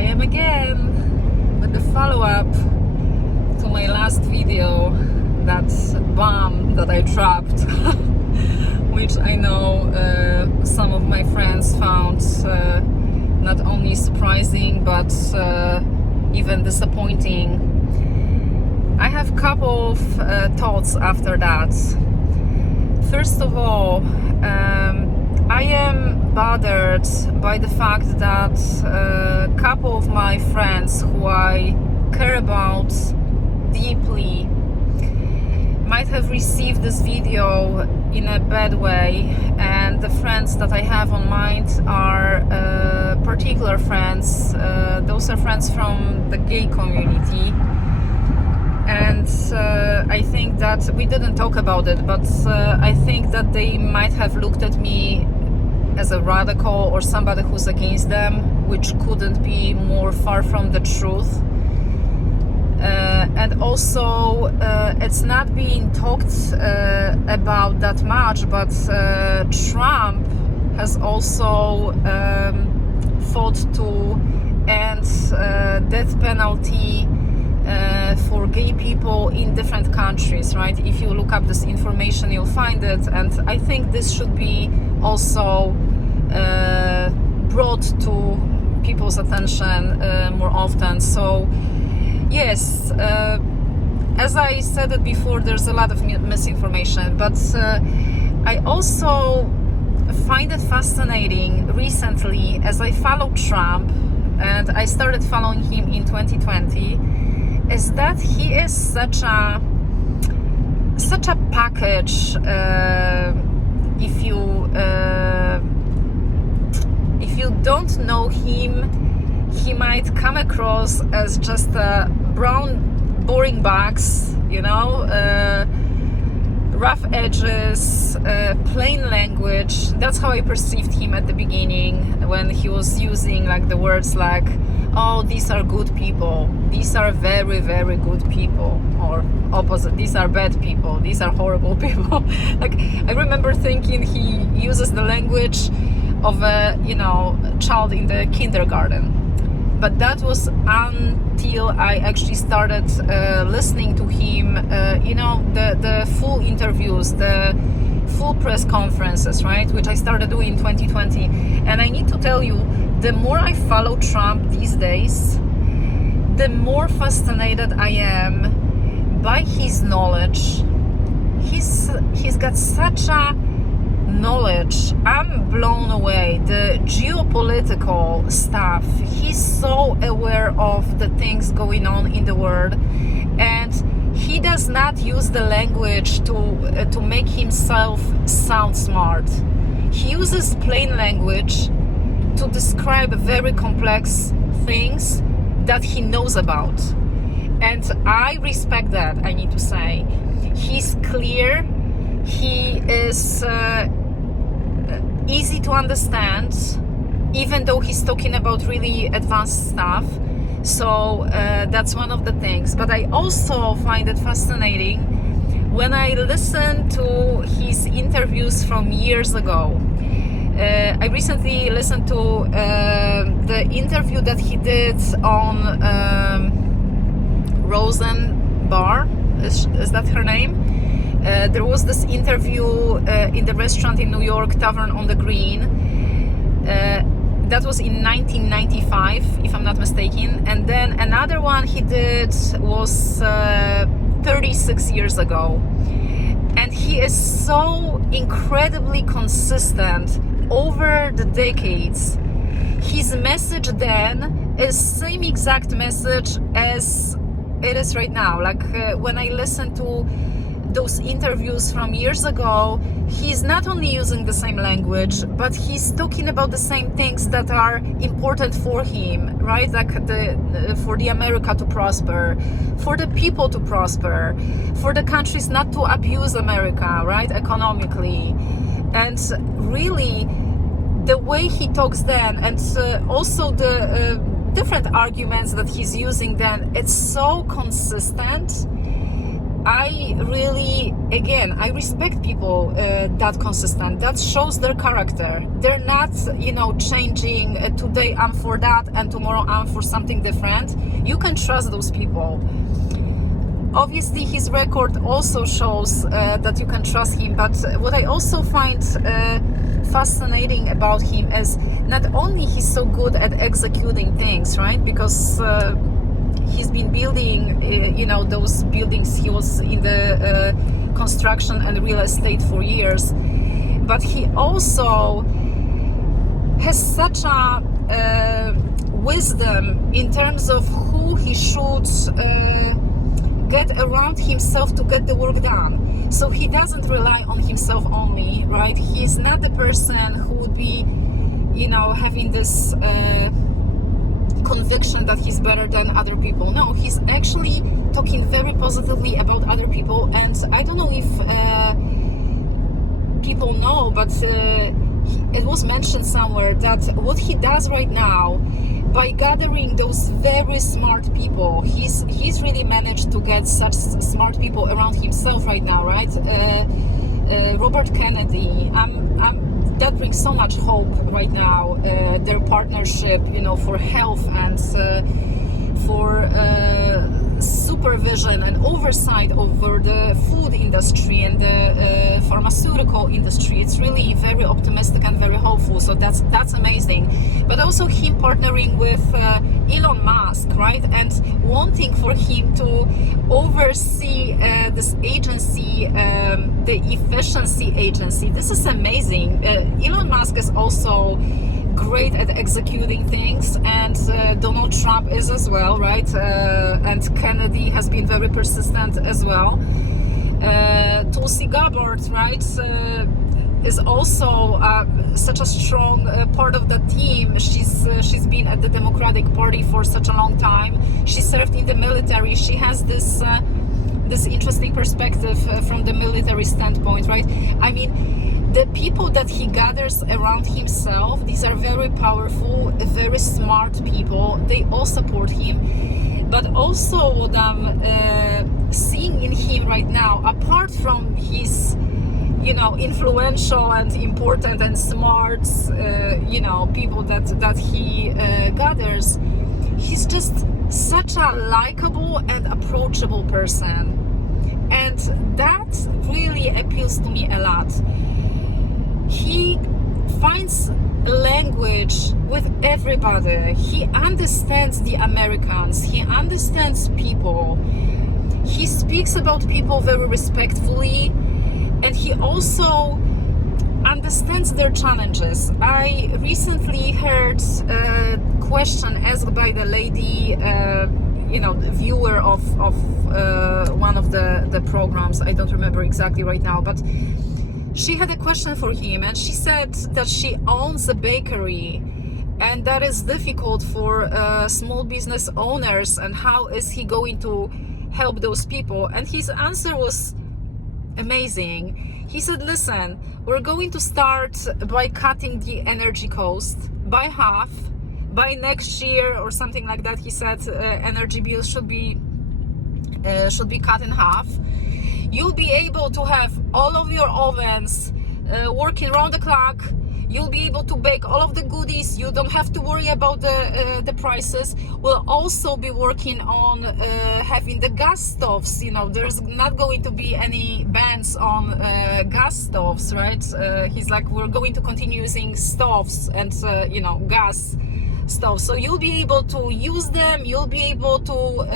I am again with the follow-up to my last video, that bomb that I dropped, which I know some of my friends found not only surprising but even disappointing. I have a couple of thoughts after that. First of all, I am bothered by the fact that a couple of my friends who I care about deeply might have received this video in a bad way, and the friends that I have on mind are particular friends. Those are friends from the gay community, and I think that we didn't talk about it, but I think that they might have looked at me as a radical or somebody who's against them, which couldn't be more far from the truth. And also, it's not being talked about that much, but Trump has also fought to end death penalty for gay people in different countries, right? If you look up this information, you'll find it, and I think this should be also brought to people's attention more often. So yes, as I said it before, there's a lot of misinformation, but I also find it fascinating recently as I follow Trump, and I started following him in 2020, is that he is such a package. If you don't know him, he might come across as just a brown, boring box, rough edges, plain language. That's how I perceived him at the beginning, when he was using the words like, oh, these are good people, these are very, very good people, or opposite, these are bad people, these are horrible people. I remember thinking he uses the language of a child in the kindergarten. But that was until I actually started listening to him, the full interviews, the full press conferences, right, which I started doing in 2020. And I need to tell you, the more I follow Trump these days, the more fascinated I am by his knowledge. He's got such a knowledge. I'm blown away. The geopolitical stuff, he's so aware of the things going on in the world, and he does not use the language to make himself sound smart. He uses plain language to describe very complex things that he knows about, and I respect that. I need to say, he's clear, he is easy to understand, even though he's talking about really advanced stuff. So that's one of the things. But I also find it fascinating when I listen to his interviews from years ago. I recently listened to the interview that he did on Rosen Bar. Is that her name? There was this interview in the restaurant in New York, Tavern on the Green. That was in 1995, if I'm not mistaken. And then another one he did was 36 years ago. And he is so incredibly consistent over the decades. His message then is same exact message as it is right now. When I listen to those interviews from years ago, he's not only using the same language, but he's talking about the same things that are important for him, right? For the America to prosper, for the people to prosper, for the countries not to abuse America, right, economically. And really, the way he talks then, and also the different arguments that he's using then, it's so consistent I really, again, I respect people that consistent. That shows their character. They're not, changing. Today I'm for that, and tomorrow I'm for something different. You can trust those people. Obviously, his record also shows that you can trust him. But what I also find fascinating about him is not only he's so good at executing things, right? Because he's been building, those buildings. He was in the construction and real estate for years. But he also has such a wisdom in terms of who he should get around himself to get the work done. So he doesn't rely on himself only, right? He's not the person who would be, having this conviction that he's better than other people. No, he's actually talking very positively about other people. And I don't know if people know, but it was mentioned somewhere that what he does right now, by gathering those very smart people, he's really managed to get such smart people around himself right now, right? Robert Kennedy, that brings so much hope right now. Their partnership, for health and for supervision and oversight over the food industry and the pharmaceutical industry. It's really very optimistic and very hopeful. So that's amazing. But also him partnering with Elon Musk, right? And wanting for him to oversee this agency, the efficiency agency. This is amazing. Elon Musk is also great at executing things, and Donald Trump is as well, right? And Kennedy has been very persistent as well. Tulsi Gabbard, right, is also such a strong part of the team. She's been at the Democratic Party for such a long time. She served in the military. She has this interesting perspective from the military standpoint, right? I mean, the people that he gathers around himself, these are very powerful, very smart people. They all support him. But also what I'm seeing in him right now, apart from his, influential and important and smart, people that he gathers, he's just such a likable and approachable person. And that really appeals to me a lot. He finds language with everybody. He understands the Americans. He understands people. He speaks about people very respectfully, and he also understands their challenges. I recently heard a question asked by the lady, viewer of one of the programs. I don't remember exactly right now, but she had a question for him, and she said that she owns a bakery and that is difficult for small business owners, and how is he going to help those people? And his answer was amazing. He said, listen, we're going to start by cutting the energy cost by half. By next year or something like that, he said, energy bills should be cut in half. You'll be able to have all of your ovens working round the clock. You'll be able to bake all of the goodies. You don't have to worry about the prices. We'll also be working on having the gas stoves. There's not going to be any bans on gas stoves, right? He's like, we're going to continue using stoves and, gas stoves. So you'll be able to use them. You'll be able to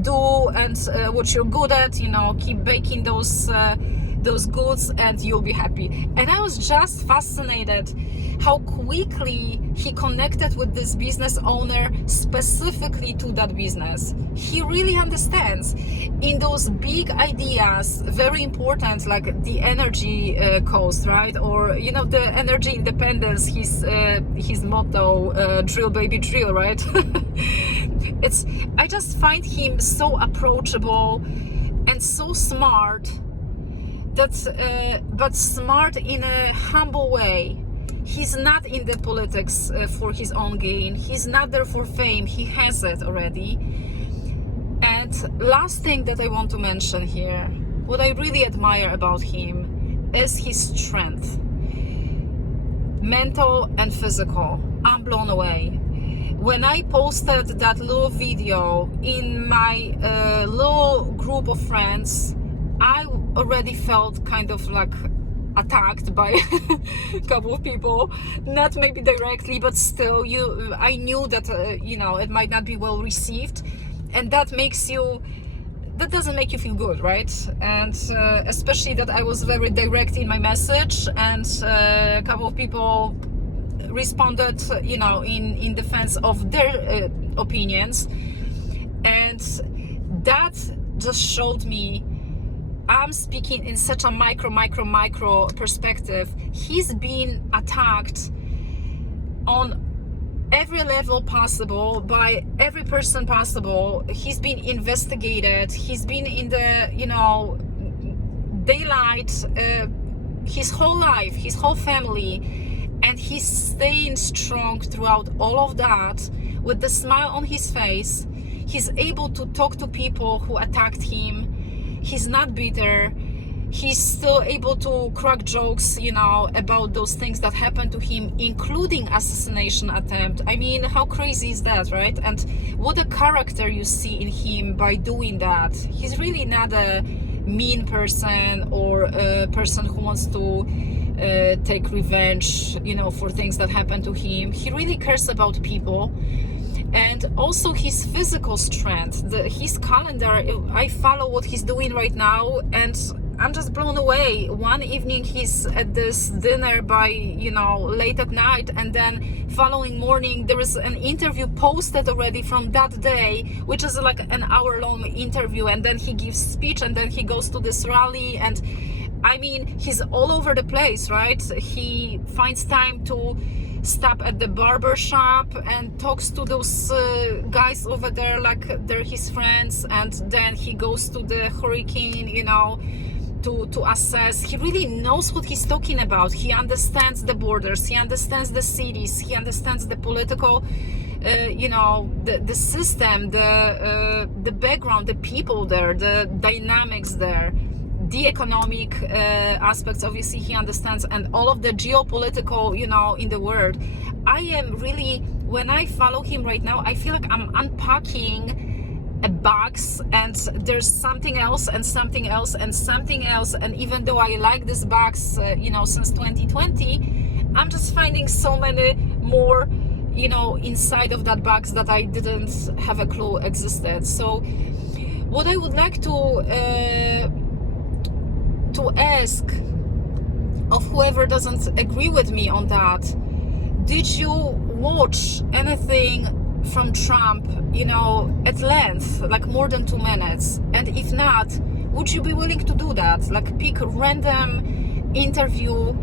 do and what you're good at, keep baking those goods, and you'll be happy. And I was just fascinated how quickly he connected with this business owner specifically to that business. He really understands in those big ideas, very important, like the energy cost, right? Or the energy independence, his motto, drill baby drill, right? I just find him so approachable and so smart, but smart in a humble way. He's not in the politics for his own gain. He's not there for fame. He has it already. And last thing that I want to mention here, what I really admire about him is his strength, mental and physical. I'm blown away. When I posted that little video in my little group of friends, I already felt kind of like attacked by a couple of people, not maybe directly, but still, I knew that it might not be well received, and that doesn't make you feel good, right? And especially that I was very direct in my message, and a couple of people responded, in defense of their opinions, and that just showed me I'm speaking in such a micro perspective. He's been attacked on every level possible by every person possible. He's been investigated. He's been in the daylight his whole life, his whole family, and he's staying strong throughout all of that with the smile on his face. He's able to talk to people who attacked him. He's not bitter. He's still able to crack jokes, about those things that happened to him, including assassination attempt. I mean, how crazy is that, right? And what a character you see in him by doing that. He's really not a mean person or a person who wants to take revenge, for things that happened to him. He really cares about people. And also his physical strength, his calendar. I follow what he's doing right now, and I'm just blown away. One evening he's at this dinner by, late at night, and then following morning there is an interview posted already from that day, which is like an hour-long interview, and then he gives speech, and then he goes to this rally, and I mean, he's all over the place, right? He finds time to stop at the barber shop and talks to those guys over there like they're his friends, and then he goes to the hurricane, to assess. He really knows what he's talking about. He understands the borders, he understands the cities, he understands the political the system, the background, the people there, the dynamics there, the economic aspects, obviously he understands, and all of the geopolitical, in the world. I am really, when I follow him right now, I feel like I'm unpacking a box, and there's something else and something else and something else, and even though I like this box since 2020, I'm just finding so many more inside of that box that I didn't have a clue existed. So what I would like to ask of whoever doesn't agree with me on that, did you watch anything from Trump, at length, like more than 2 minutes? And if not, would you be willing to do that? Like pick a random interview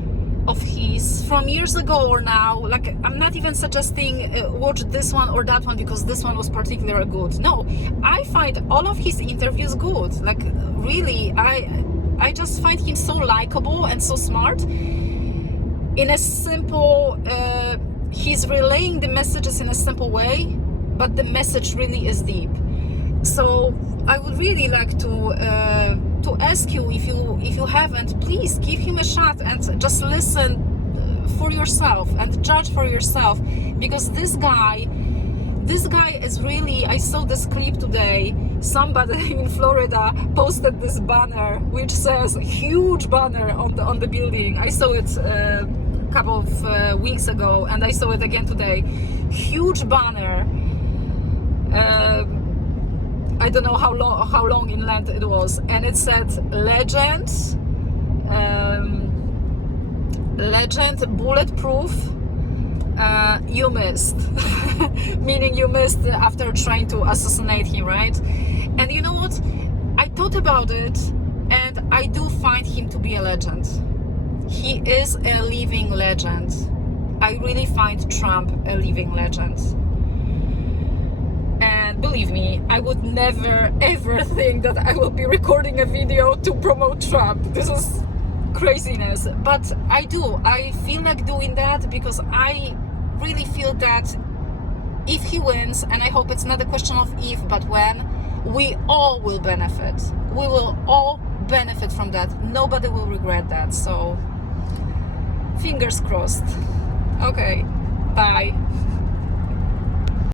of his from years ago or now. Like, I'm not even suggesting watch this one or that one because this one was particularly good. No, I find all of his interviews good. Like, really, I just find him so likable and so smart. In a simple, he's relaying the messages in a simple way, but the message really is deep. So I would really like to ask you, if you haven't, please give him a shot and just listen for yourself and judge for yourself, because this guy is really, I saw this clip today. Somebody in Florida posted this banner which says, huge banner on the building. I saw it a couple of weeks ago, and I saw it again today. Huge banner. I don't know how long in length it was, and it said legend, bulletproof. You missed. Meaning you missed after trying to assassinate him, right? And you know what? I thought about it, and I do find him to be a legend. He is a living legend. I really find Trump a living legend. And believe me, I would never ever think that I will be recording a video to promote Trump. This is craziness, but I feel like doing that because I really feel that if he wins, and I hope it's not a question of if but when we all will benefit. We will all benefit from that. Nobody will regret that. So fingers crossed. Okay, bye.